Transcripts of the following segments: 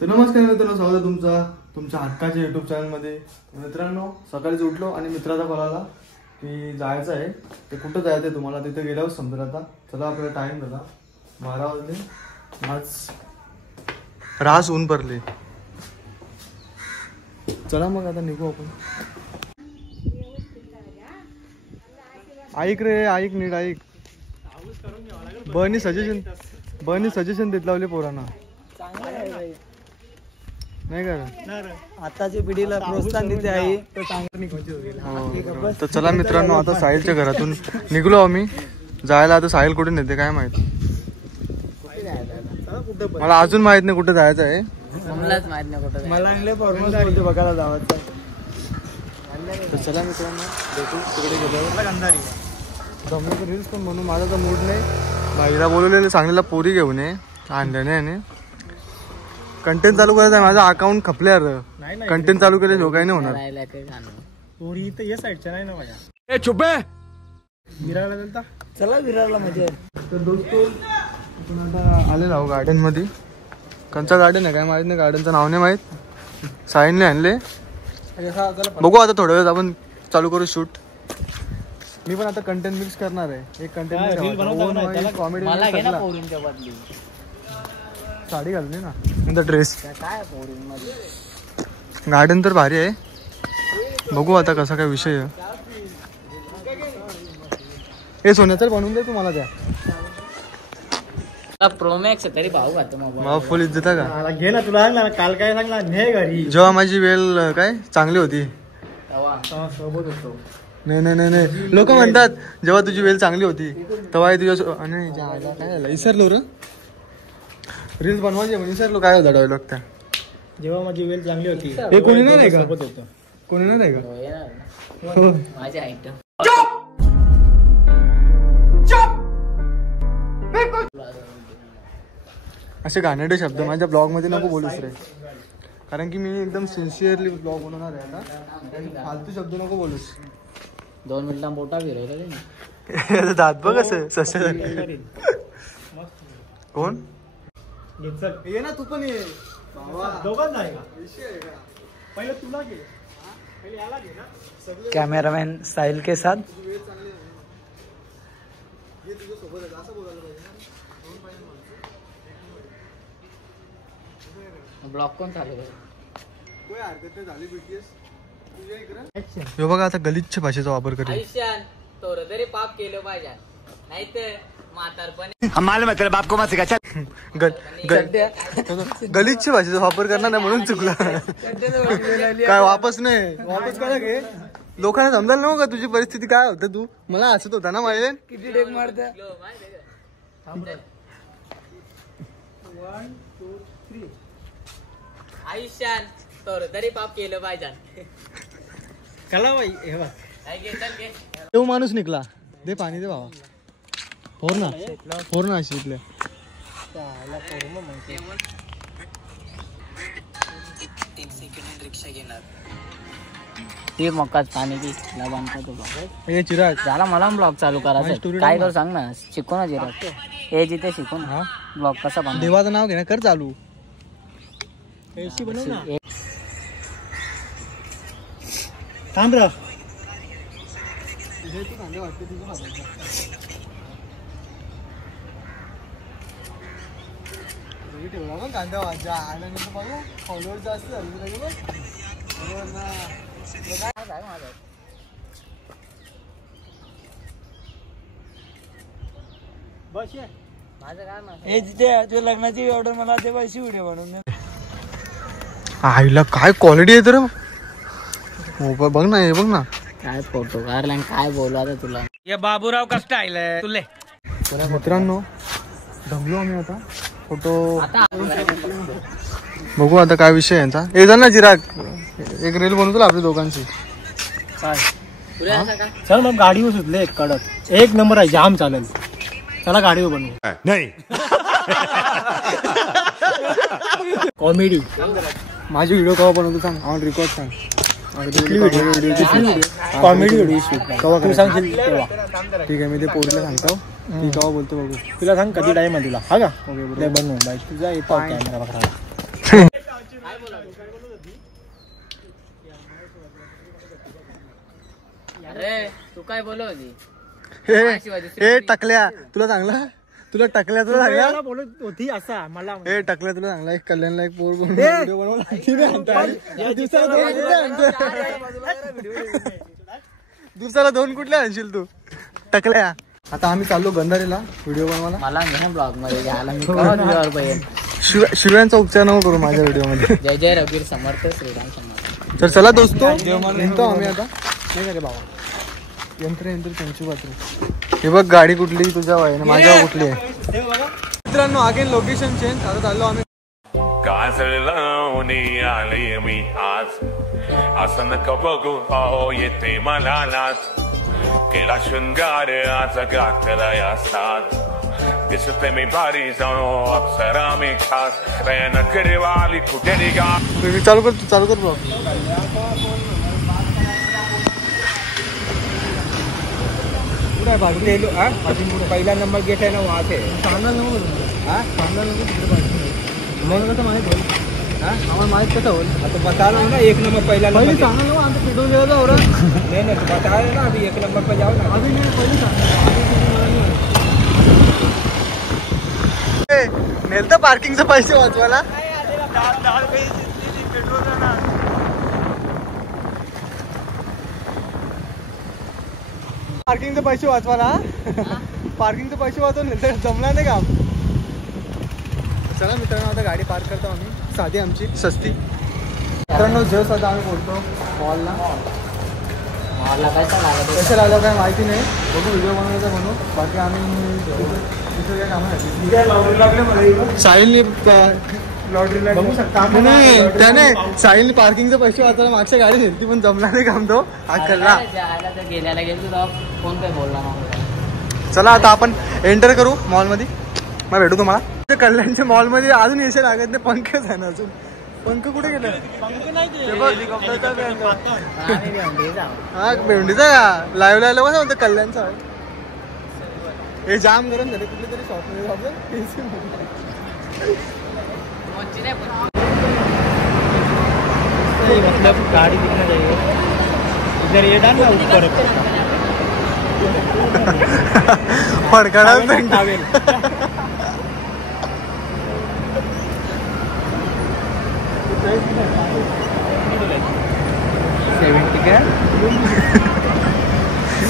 तर नमस्कार मित्रांनो, स्वागत आहे तुमच्या हक्काच्या युट्यूब चॅनलमध्ये. मित्रांनो, सकाळीच उठलो आणि मित्राचा कॉल आला की जायचं आहे. ते कुठं जायचं आहे तुम्हाला तिथे गेल्यावर समजेल. आता चला, आपल्याला टाइम झाला 12 वाजले. आज रास ऊन पडले. चला मग आता निघू आपण. ऐक रे, ऐक नीट ऐक. बनी सजेशन देत लावले पोरांना, नाही का? आताच्या पिढीला प्रोत्साहन देते आहे तर तर चला मित्रांनो, आता साहिलच्या घरातून निघलो आम्ही जायला. आता साहिल कुठे नेते काय माहित, मला अजून माहित नाही कुठे जायचं आहे. मला परफॉर्मन्स बघायला जायचं. तर चला मित्रांनो, भेटू तिकडे गेल्यावर. जमलं तर रील्स पण म्हणून, माझा तर मूड नाही. भाईला बोलवलेलं सांगलीला पोरी घेऊन ये, आणल्याने आणि कंटेंट चालू करायचं आहे. माझा अकाउंट खपले यार. कंटेंट चालू केले जो काही नाही होणार. पोरी तर या साईडच्या नाही ना माझ्या. ए चुप आहे. विरारला गेलता, चला विरारला मजा. तर दोस्तो, आपण आता आलेलो आहो गार्डन मध्ये. कंचा गार्डन आहे काय माहित नाही, गार्डनचं नाव नाही माहित. साईनने आणले. बघू आता थोड्या वेळात आपण चालू करू शूट. मी पण आता कंटेंट मिक्स करणार आहे. एक कंटेंट कॉमेडी, साडी घालली ना नंतर ड्रेस. गार्डन तर भारी आहे. बघू आता कसा काय विषय आहे. हे सोन्याचं बनवून दे तुम्हाला त्या प्रोमॅक्स तरी भाऊ घातो मला फुल इज्जत आहे का? घे ना, तुला ना काल काय सांगला ने घरी. जेव्हा माझी वेळ काय चांगली होती. सोबत होतो. नाही नाही नाही नाही, लोक म्हणतात जेव्हा तुझी वेळ चांगली होती तेव्हा तुझ्या काय झालं विसरलो रे. रील्स बनवायचे म्हणजे विसरलो काय होता डायलॉग त्या. जेव्हा माझी वेळ चांगली होती. हे कोणी नाही का? सोबत होतो. कोणी नाही का? माझे आयटम असे घाणेरडे शब्द माझ्या ब्लॉग मध्ये नको बोलूस रे, कारण की मी एकदम सिन्सिअरली ब्लॉग बनवणार आहे आता. फालतू शब्द नको बोलूस. 2 मिनिटां मोठा फिरवला दात बघ असं ससे. कोण ये ना, तू पण ये. दोघांच आहे का? पहिले तुला घे, पहिले याला घे ना. कैमरामैन साहिल के साथ. ब्लॉग कोण चालू आहे? हे बघा आता गलिच्छ भाषेचा वापर करेल. आयुष्यात तोर तरी पाप केलं पाहिजे, नाही तर म्हातारपणे गलिच्छ भाषेचा वापर करणार नाही म्हणून चुकला. काय वापस नाही, वापस करा घे. लोकांना समजायला नको का तुझी परिस्थिती काय होतं. तू मला हसत होता ना माहिती. किती डेक मारत. 1 2 3. आयुष्यात तोर तरी पाप केलं पाहिजे. कला बाई हे बघ. तो माणूस निघला. दे पाणी दे बाबा. फोर ना अशी इथल्या. रिक्षा घेणार ते मकाच पाणी की हे चिराग झाला. मला ब्लॉग चालू करायचं काय कर सांग ना. शिकव ना चिराग. हे जिथे शिकव ना ब्लॉग कसा बनव. देवाचं नाव घे ना, कर चालू. एसी बनव ना. थांब रे. कांदा वाजा आल्यानंतर बघा फॉलोअर जास्त झाले. हे जिथे तुझ्या लग्नाची ऑर्डर मला ते पैसे व्हिडिओ बनवून. आईला काय क्वालिटी आहे तर. हो बघ ना, हे बघ ना काय फोटो काढला काय बोलू आता तुला. हे बाबूराव का स्टाईल आहे तुले. मित्रांनो, दमलो आम्ही आता. फोटो बघू आता काय विषय यांचा. हे जा ना चिराग, एक रील बनवतो आपल्या दोघांची. चल मग गाडीवर सुटले कडक. एक नंबर आहे, जाम चालेल. चला गाडीवर बनवू. नाही कॉमेडी. माझी व्हिडिओ केव्हा बनवतो सांग, ऑन रेकॉर्ड सांग. कॉमेडी व्हिडिओ तू सांगशील तेव्हा. ठीक आहे, मी ते पोरीला सांगतो. ती केव्हा बोलतो बघू. तुला सांग कधी टाइम आहे तुला. हा का बनवू बाईक तुझा येतो कॅमेरा बघा. अरे तू काय बोलत होती? हे टकल्या तुला चांगला तुला टकल्या तुला चांगला बोलत होती असा मला हे टकल्या तुला चांगला एक कल्याणला एक पोर व्हिडिओ बनवला दिवसाला 2 कुठल्या आणशील तू टकल्या. आता आम्ही चाललो गंधारीला व्हिडिओ बनवायला. मला घे ब्लॉग मध्ये घ्यायला मी तुझ्यावर पाहिजे. शिव्यांचा उपचार नको करू माझ्या व्हिडिओ मध्ये. जय जय रघुवीर समर्थ श्रीराम समर्थ. तर चला दोस्तो निघतो आम्ही आता. नाही रे बाबा यंत्र त्यांची बाजू. हे बघ गाडी कुठली तुझ्या आहे माझ्या कुठली आहे. मित्रांनो अगेन लोकेशन चेंज. आता चाललो आम्ही. काजळ लावणी आले मी आज असं नका बघू अहो येते मला लाच केला शृंगार आज गाठला या साथ दिसते मी भारी जाणो अप्सरा मी खास रैन करेवाली कुठे निघा. चालू कर चालू कर बघ. पहिला नंबर गेट आहे ना वहाँ से कसं माहित होईल आम्हाला माहित कसं होईल. आता बता ना 1 नंबर पहिला नंबर नाही बता ना अभी 1 नंबर पर जाओ ना. अभी नेल तर पार्किंगचे पैसे वाचवायला. पार्किंगचे पैसे वाचवायला पार्किंगचे पैसे वाचवून जमला नाही काम. चला मित्रांनो आता गाडी पार्क करतो आम्ही. साधी आमची सस्ती. मित्रांनो जस्ट आता आम्ही बोलतो मॉलला. मला पैसा लागत पैसे लागला काय माहिती नाही. बघू व्हिडिओ बनवायचा म्हणून. बाकी आम्ही दुसरं काय कामासाठी साहिलने लॉटरीला बघू शकता. नाही त्याने साहिलने पार्किंगचे पैसे वाचायला मागच्या गाडी घेतली पण जमला नाही काम तो अक्कलला. गेल्याला गेलो तुला फोन पे बोलला ना. चला आता आपण एंटर करू मॉलमध्ये. मग भेटू तुम्हाला. कल्याणच्या मॉलमध्ये अजून येशे लागत नाही. पंखच आहे ना अजून. पंख कुठे गेले. हा भेंडीचा का लाईव्ह लायला कसं होतं कल्याणचा. हे जाम गरम झाले कुठले तरी शॉप मतलब गाड़ी दिखना चाहिए इधर ये डाल ना ऊपर फडकाडा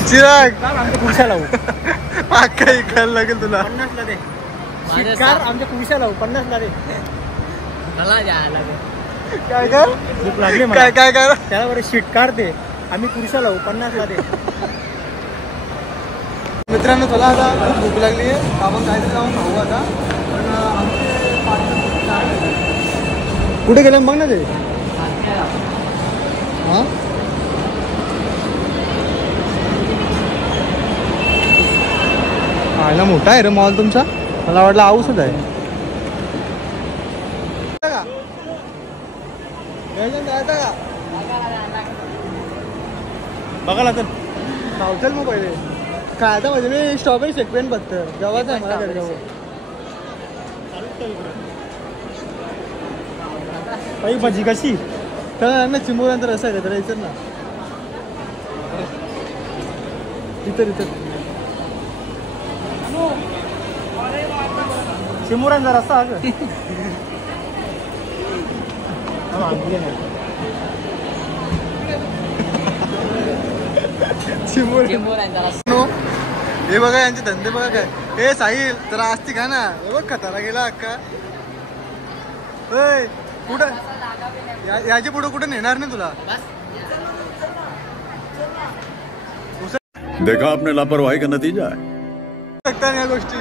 चिराग आमच्या खुर्च्या लावू. अख्खा इकायला लागेल तुला. 50 ला दे. शिटकार आमच्या खुर्च्या लावू 50 ला दे. मला जायला काय कर भूक लागली काय काय कर त्याला बरं शिटकार दे. आम्ही खुर्च्या लावू 50 ला दे. मित्रांनो चला आता खूप भूक लागली आहे. आपण काहीतरी जाऊन खाऊ आता. कुठे गेलं बघ ना ते. हां आला मोठा आहे रे मॉल तुमचा. मला वाटलं औषध आहे. बघायला तर चल मग पहिले काय आता म्हणजे मी स्ट्रॉबेरी शेकपेन बघतो जेव्हाच आहे मला घरी जाऊ. काही भाजी कशी तर ना चिंबोऱ्यांचा रसा आहे का इथं ना. इतर चिमुरांचा रस्ता हे बघा यांचे धंदे बघा काय. हे साहिल जरा आस्ती खा ना. हे बघ खताला गेला अक्का. कुठं याच्या पुढे कुठे नेणार नाही तुला. देखा आपने लापरवाही का नतीजा है. शकता या गोष्टी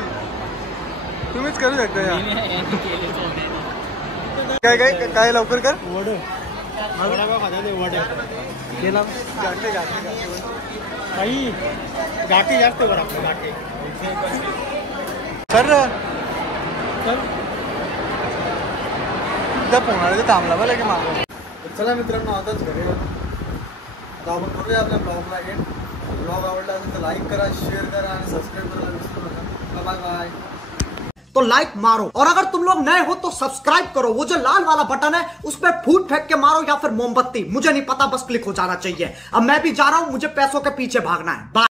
तुम्हीच करू शकता. या काय काय काय लवकर कर. वड गेला काही गाठी जास्त वर आपल्या गाठी सर पोहणारे थांबला बघा की मागं. चला मित्रांनो आताच घरी आता आपण करूया आपल्या ब्लॉगला एंड. ब्लॉग आवडला असेल तर लाईक करा शेअर करा आणि सबस्क्राईब करायला विसरू नका. Bye bye. तो लाइक मारो, और अगर तुम लोग नए हो तो सब्सक्राइब करो। वो जो लाल वाला बटन है उस पर फूट फेंक के मारो या फिर मोमबत्ती, मुझे नहीं पता, बस क्लिक हो जाना चाहिए। अब मैं भी जा रहा हूं, मुझे पैसों के पीछे भागना है। बाय।